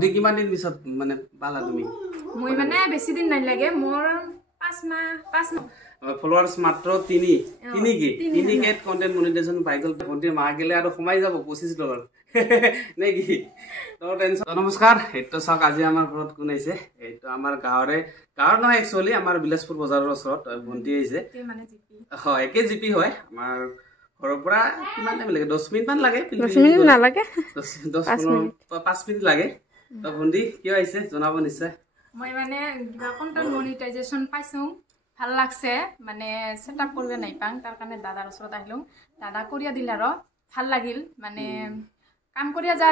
কিমান দিন পিছত মানে পালা তুমি? মই মানে বেছি দিন নাই লাগে মোৰ 5 মাহ ফলোৱাৰ্স মাত্ৰ 3K কন্টেন্ট মনিটাইজেশন পাই গল। ভন্টিৰ মা গেলে আৰু সোমাই যাব $25 নে কি? তো টেনশন। নমস্কাৰ, এইটো চাওক আজি আমাৰ ঘৰত কোন আহিছে। এইটো আমাৰ গাঁৱৰ নহয়, একচুয়ালি আমাৰ বিলাসপুৰ বজাৰৰ ওচৰত ভন্টি আহিছে। হয়, একে জিপি হয়। আমাৰ ঘৰৰ পৰা কিমান টাইম লাগে? 10 মিনিট মান লাগে। 10 মিনিট নালাগে, 5 মিনিট লাগে। তো ভন্টি কিয় আহিছে জনাব নিশ্চয়। মই মানে কিবা কন্টেন্ট মনিটাইজেশন পাইছো, ভাল লাগছে, মানে সেটআপ কৰিব নাই পাং, তাৰ কাৰণে দাদাৰ ওচৰত আহিলো। দাদা কৰিয়া দিল আৰু ভাল লাগিল, মানে কাম কৰিয়া যা,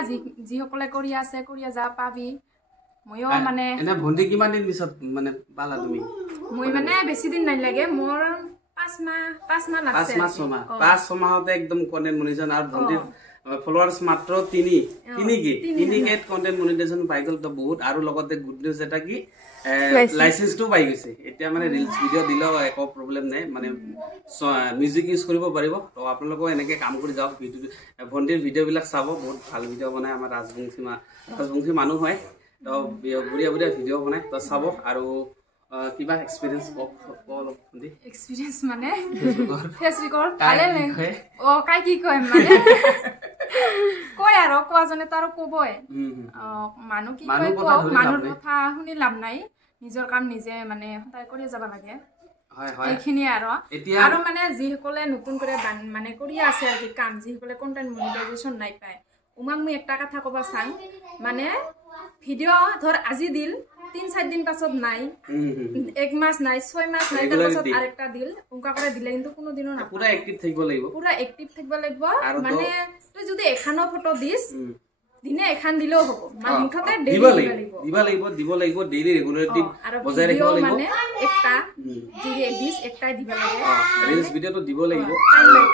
যি সকলে কৰিয়া আছে কৰিয়া যা পাবি। ময়ো মানে এনে ভন্টি কিমান দিন পিছত মানে পালা তুমি? মই মানে বেছি দিন নাই লাগে, মোৰ 5 মাহ লাগছে। 5 মাহতে একদম কন্টেন্ট মনিটাইজেশন। আৰ ভন্টিৰ ফলোৱাৰ্স মাত্ৰ 3K কন্টেন্ট মনিটাইজেশন পাই গল। তো বহুত আৰু লগতে গুড নিউজ এটা কি লাইসেন্সটো পাই গৈছে। এতিয়া মানে ৰিলস ভিডিও দিলেও একো প্ৰবলেম নাই, মানে মিউজিক ইউজ কৰিব পাৰিব। তো আপোনালোকেও এনেকে কাম কৰি যাওক। ভন্টিৰ ভিডিও বিলাক চাব, বহুত ভাল ভিডিও বনাই। আমাৰ ৰাজবংশী মানুহ হয়, তো বুঢ়িয়া ভিডিও বনাই, তো চাব। আৰু কিবা এক্সপেৰিয়েন্স ভন্টি? এক্সপেৰিয়েন্স মানে ফেসবুকৰ ভালে লাগে। কাই কি কয় মানে কয় আৰু কোৱা জনে তো আৰু কবই। মানুহ কি কয়, মানুহৰ কথা শুনি লাভ নাই, নিজৰ কাম নিজে মানে সদায় কৰি যাব লাগে। এইখিনি আৰু মানে যিসকলে নতুন কৰে মানে কৰি আছে আর কি কাম, যিসকলে কন্টেন্ট মনিটাইজেশন নাই পায়, উমাক মই একটা কথা কব চাং, মানে ভিডিও ধর আজি দিল 3-4 দিন পাছত নাই, 1 মাস নাই, 6 মাস নাই, তার পাছত আরেকটা দিল, উনকা করে দিলে কিন্তু কোনো দিনও না। পুরা অ্যাক্টিভ থাকিব লাগিব, পুরা অ্যাক্টিভ থাকিব লাগিব। মানে তুই যদি এখানো ফটো দিস দিনে এখান দিলেও হ'ব, মানে মুঠতে ডেইলি দিব লাগিব ডেইলি রেগুলারলি বজাই ৰাখিব লাগিব। মানে একটা দিস একটাই দিব লাগে, রিলস ভিডিও তো দিব লাগিব।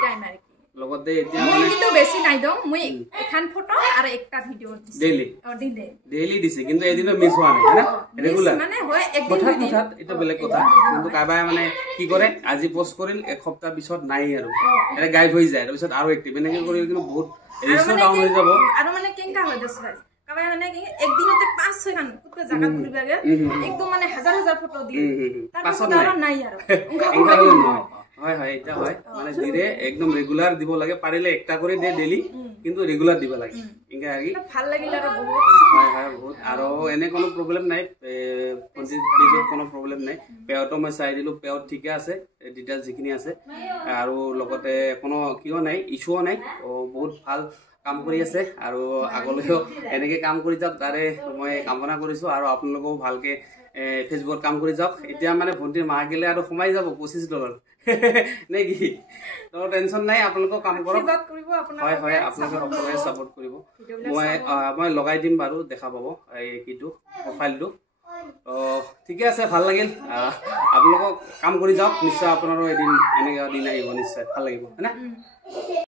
টাইম আর কি লগতে এতিয়া মই কিন্তু বেছি নাই দম, মই এখান ফটো আর একটা ভিডিও দিছি ডেইলি দিছি, কিন্তু এদিনও মিস হোৱা নাই না, রেগুলার মানে হয় একদিন দুই দিন। এটা বেলেগ কথা, কিন্তু কাবাই মানে কি কৰে আজি পোস্ট কৰিল, এক সপ্তাহ পিছত নাই আৰু এটা গায়ব হৈ যায়, তাৰ পিছত আৰু এক্টিভ এনেকে কৰিল, কিন্তু বহুত ৰেশিও ডাউন হৈ যাব। আৰু মানে কেনকা হয় দছ ভাই কাবাই মানে কি একদিনতে 5-6 খান কুতে জায়গা ঘুরিব লাগে, একদম মানে হাজার ফটো দিয়ে, তার পাছত আৰু নাই আৰু হয় এটা হয়, মানে ধীরে একদম রেগুলার দিব লাগে, পারিলে একটা করে দে ডেইলি, কিন্তু রেগুলার দিব লাগে। ইনকা আগে ভাল লাগিল আৰু বহুত। হয় বহুত। আৰু এনে কোনো প্ৰবলেম নাই, পেজত কোনো প্ৰবলেম নাই। পেয়টো মই চাই দিলো, পেয়ত ঠিকে আছে, ডিটেইলছ যিখিনি আছে, আৰু লগতে কোনো কিয় নাই, ইছ্যুও নাই। বহুত ভাল কাম কৰি আছে, আৰু আগলৈও এনেকে কাম কৰি যাওক, তাৰে মই কামনা কৰিছো। আৰু আপোনালোকেও ভালকে ফেসবুকত কাম কৰি যাওক। এতিয়া মানে ভন্টিৰ মা গেলে আৰু সোমাই যাব $25 নে কি? তো টেনশন নাই, আপোনালোকেও কাম কৰক। হয় আপোনালোকে সকলোৱে সাপোৰ্ট কৰিব। মই লগাই দিম বাৰু, দেখা পাব এই কিটো প্ৰফাইলটো। তো ঠিকে আছে, ভাল লাগিল। আপোনালোকক কাম কৰি যাওক, নিশ্চয় আপোনাৰো এদিন এনেকুৱা দিন আহিব, নিশ্চয় ভাল লাগিব, হয় না?